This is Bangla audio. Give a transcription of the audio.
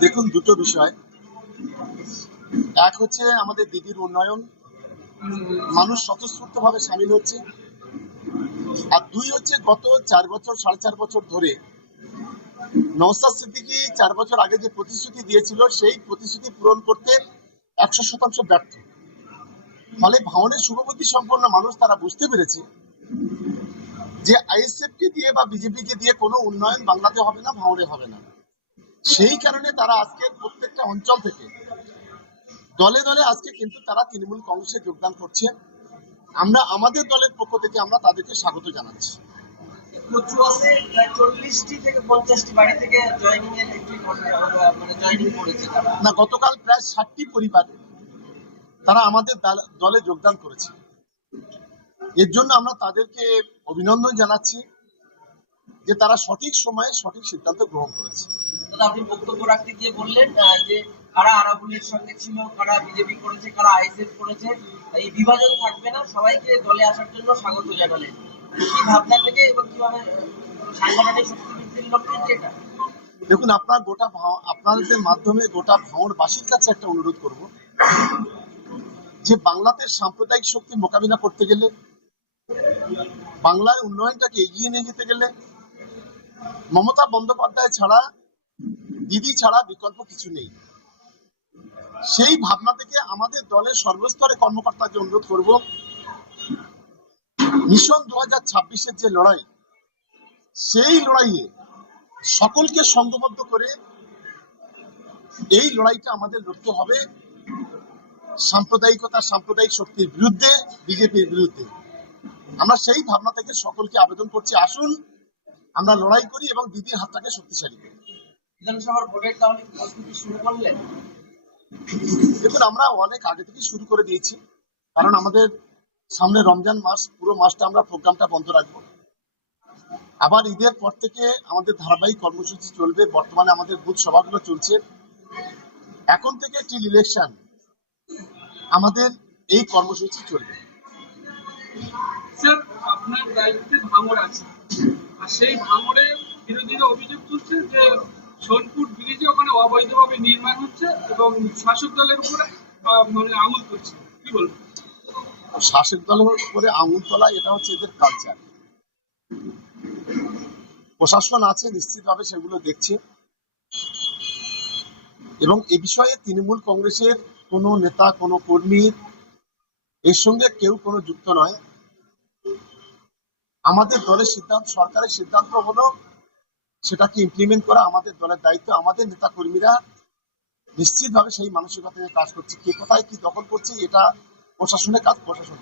দেখুন, দুটো বিষয়। এক হচ্ছে আমাদের দিদির উন্নয়ন। মানুষ স্বতঃস্ফূর্ত ভাবে সামিল হচ্ছে। আর দুই হচ্ছে গত চার বছর, সাড়ে চার বছর ধরে নওসাদ সিদ্দিকি চার বছর আগে যে প্রতিশ্রুতি দিয়েছিল, সেই প্রতিশ্রুতি পূরণ করতে একশো শতাংশ ব্যর্থ। ফলে ভাওনের শুভবুদ্ধি সম্পন্ন মানুষ তারা বুঝতে পেরেছে যে আইএসএফ কে দিয়ে বা বিজেপি কে দিয়ে কোনো উন্নয়ন বাংলাতে হবে না ভাওনে হবে না। সেই কারণে তারা আজকে প্রত্যেকটা অঞ্চল থেকে দলে দলে আজকে কিন্তু তারা তৃণমূল কংগ্রেসে যোগদান করছে। আমরা আমাদের দলের পক্ষ থেকে আমরা তাদেরকে স্বাগত জানাচ্ছি। মানে না গতকাল প্রায় ষাটটি পরিবার তারা আমাদের দাল- যোগদান করেছে। এর জন্য আমরা তাদেরকে অভিনন্দন জানাচ্ছি যে তারা সঠিক সময়ে সঠিক সিদ্ধান্ত গ্রহণ করেছে। আপনি বক্তব্য রাখতে গিয়ে বললেন যে কারা আরাবুলের সঙ্গে ছিল কারা বিজেপি করেছে কারা আইএসএফ করেছে এই বিভাজন থাকবে না। সবাইকে দলে আসার জন্য স্বাগত জানালেন কি ভাবনা থেকে এবং কীভাবে সাংগঠনিক শক্তি বৃদ্ধির লক্ষ্যে যেটা দেখুন আপনার গোটা আপনাদের মাধ্যমে গোটা ভাঙড়বাসীর কাছে একটা অনুরোধ করব। যে বাংলাতে সাম্প্রদায়িক শক্তি মোকাবিলা করতে গেলে, বাংলার উন্নয়নটাকে এগিয়ে নিয়ে যেতে গেলে, মমতা বন্দ্যোপাধ্যায় ছাড়া, দিদি ছাড়া বিকল্প কিছু নেই। সেই ভাবনা থেকে আমাদের দলের সর্বস্তরে কর্মকর্তাকে অনুরোধ করব, মিশন দু হাজার ছাব্বিশের যে লড়াই, সেই লড়াইয়ে সকলকে সংঘবদ্ধ করে এই লড়াইটা আমাদের লক্ষ্য হবে। সাম্প্রদায়িকতা সাম্প্রদায়িক শক্তির বিরুদ্ধে বিজেপির বিরুদ্ধে। আমরা সেই ভাবনা থেকে সকলকে আবেদন করছি আসুন আমরা লড়াই করি এবং দিদির হাতটাকে শক্তিশালী করি। বিধানসভার ভোটের তাহলে প্রস্তুতি শুরু করলেন? দেখুন আমরা অনেক আগে থেকে শুরু করে দিয়েছি কারণ আমাদের সামনে রমজান মাস পুরো মাসটা আমরা প্রোগ্রামটা বন্ধ রাখব। আবার ঈদের পর থেকে আমাদের ধারাবাহিক কর্মসূচি চলবে বর্তমানে আমাদের বুথ সভাগুলো চলছে। এখন থেকে টিল ইলেকশন আমাদের এই কর্মসূচি চলবে। স্যার আপনার দায়িত্বে ভাঙড় আছে। আর সেই ভাঙড়ে বিরোধীরা অভিযোগ তুলছে যে সোনপুর ব্রিজে ওখানে অবৈধভাবে নির্মাণ হচ্ছে এবং শাসক দলের উপরে মানে আঙুল কি বলব শাসক দলের উপরে আঙুল তোলা এটা হচ্ছে এদের কালচার প্রশাসন আছে নিশ্চিতভাবে সেগুলো দেখছে। এবং এ বিষয়ে তৃণমূল কংগ্রেসের কোনো নেতা, কোনো কর্মী এর সঙ্গে কেউ কোনো যুক্ত নয়। আমাদের দলের সিদ্ধান্ত, সরকারের সিদ্ধান্ত হলো সেটাকে ইমপ্লিমেন্ট করা আমাদের দলের দায়িত্ব। আমাদের নেতা কর্মীরা নিশ্চিতভাবে সেই মানসিকতা কাজ করছে। কে কোথায় কি দখল করছে, এটা প্রশাসনের কাজ প্রশাসন